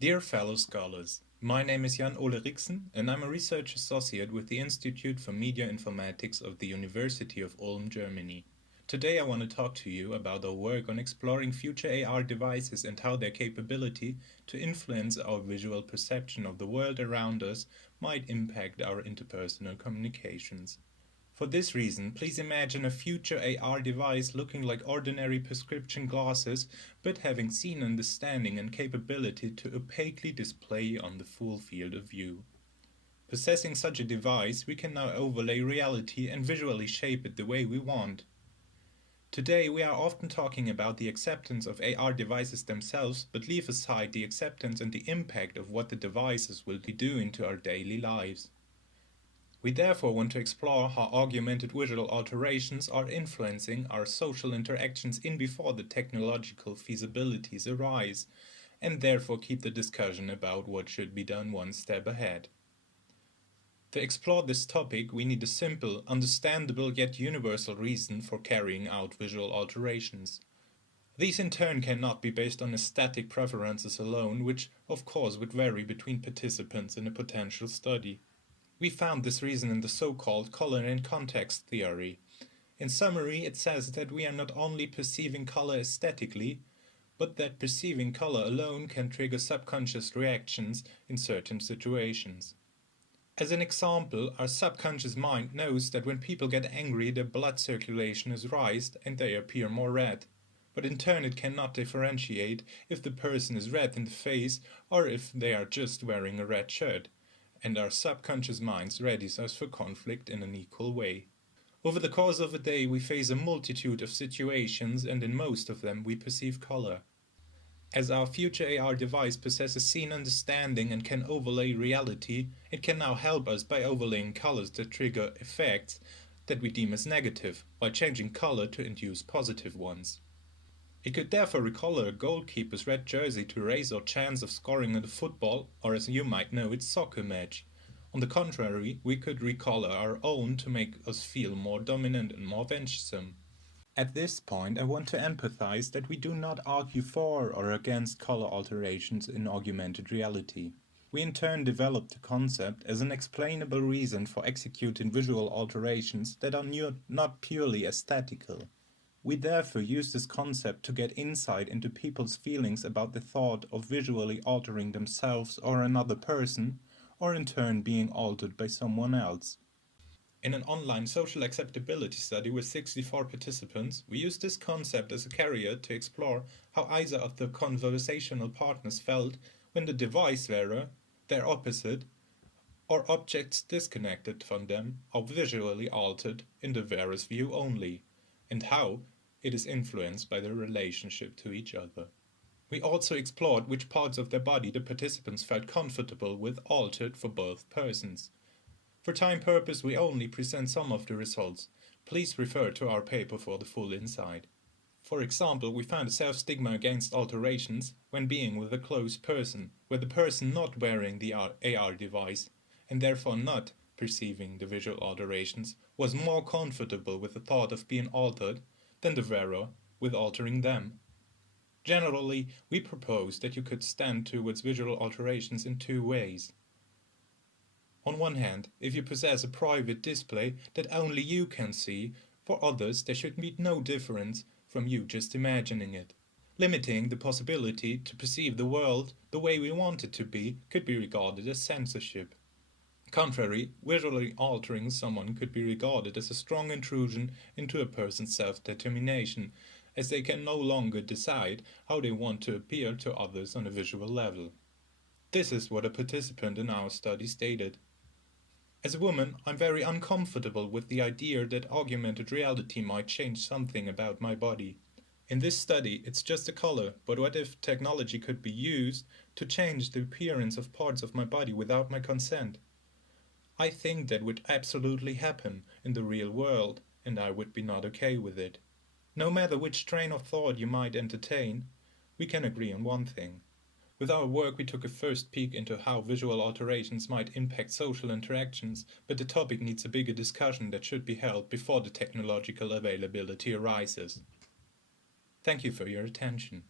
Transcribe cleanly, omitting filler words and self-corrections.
Dear fellow scholars, my name is Jan-Ole Rixen and I'm a research associate with the Institute for Media Informatics of the University of Ulm, Germany. Today I want to talk to you about our work on exploring future AR devices and how their capability to influence our visual perception of the world around us might impact our interpersonal communications. For this reason, please imagine a future AR device looking like ordinary prescription glasses, but having scene understanding and capability to opaquely display on the full field of view. Possessing such a device, we can now overlay reality and visually shape it the way we want. Today, we are often talking about the acceptance of AR devices themselves, but leave aside the acceptance and the impact of what the devices will be doing to our daily lives. We therefore want to explore how augmented visual alterations are influencing our social interactions in before the technological feasibilities arise, and therefore keep the discussion about what should be done one step ahead. To explore this topic, we need a simple, understandable yet universal reason for carrying out visual alterations. These in turn cannot be based on aesthetic preferences alone, which of course would vary between participants in a potential study. We found this reason in the so-called color and context theory. In summary, it says that we are not only perceiving color aesthetically, but that perceiving color alone can trigger subconscious reactions in certain situations. As an example, our subconscious mind knows that when people get angry, their blood circulation is raised and they appear more red. But in turn it cannot differentiate if the person is red in the face or if they are just wearing a red shirt. And our subconscious minds readies us for conflict in an equal way. Over the course of a day we face a multitude of situations and in most of them we perceive color. As our future AR device possesses scene understanding and can overlay reality, it can now help us by overlaying colors that trigger effects that we deem as negative, while changing color to induce positive ones. It could therefore recolor a goalkeeper's red jersey to raise our chance of scoring in a football, or as you might know, its soccer match. On the contrary, we could recolor our own to make us feel more dominant and more venturesome. At this point, I want to empathize that we do not argue for or against color alterations in augmented reality. We in turn developed the concept as an explainable reason for executing visual alterations that are not purely aesthetical. We therefore use this concept to get insight into people's feelings about the thought of visually altering themselves or another person, or in turn being altered by someone else. In an online social acceptability study with 64 participants, we used this concept as a carrier to explore how either of the conversational partners felt when the device wearer, their opposite, or objects disconnected from them are visually altered in the wearer's view only, and how it is influenced by their relationship to each other. We also explored which parts of their body the participants felt comfortable with altered for both persons. For time purpose, we only present some of the results. Please refer to our paper for the full insight. For example, we found a self-stigma against alterations when being with a close person, where the person not wearing the AR device, and therefore not perceiving the visual alterations, was more comfortable with the thought of being altered than the wearer with altering them. Generally, we propose that you could stand towards visual alterations in two ways. On one hand, if you possess a private display that only you can see, for others there should be no difference from you just imagining it. Limiting the possibility to perceive the world the way we want it to be could be regarded as censorship. Contrary, visually altering someone could be regarded as a strong intrusion into a person's self-determination, as they can no longer decide how they want to appear to others on a visual level. This is what a participant in our study stated. As a woman, I'm very uncomfortable with the idea that augmented reality might change something about my body. In this study, it's just a color, but what if technology could be used to change the appearance of parts of my body without my consent? I think that would absolutely happen in the real world, and I would be not okay with it. No matter which train of thought you might entertain, we can agree on one thing. With our work we took a first peek into how visual alterations might impact social interactions, but the topic needs a bigger discussion that should be held before the technological availability arises. Thank you for your attention.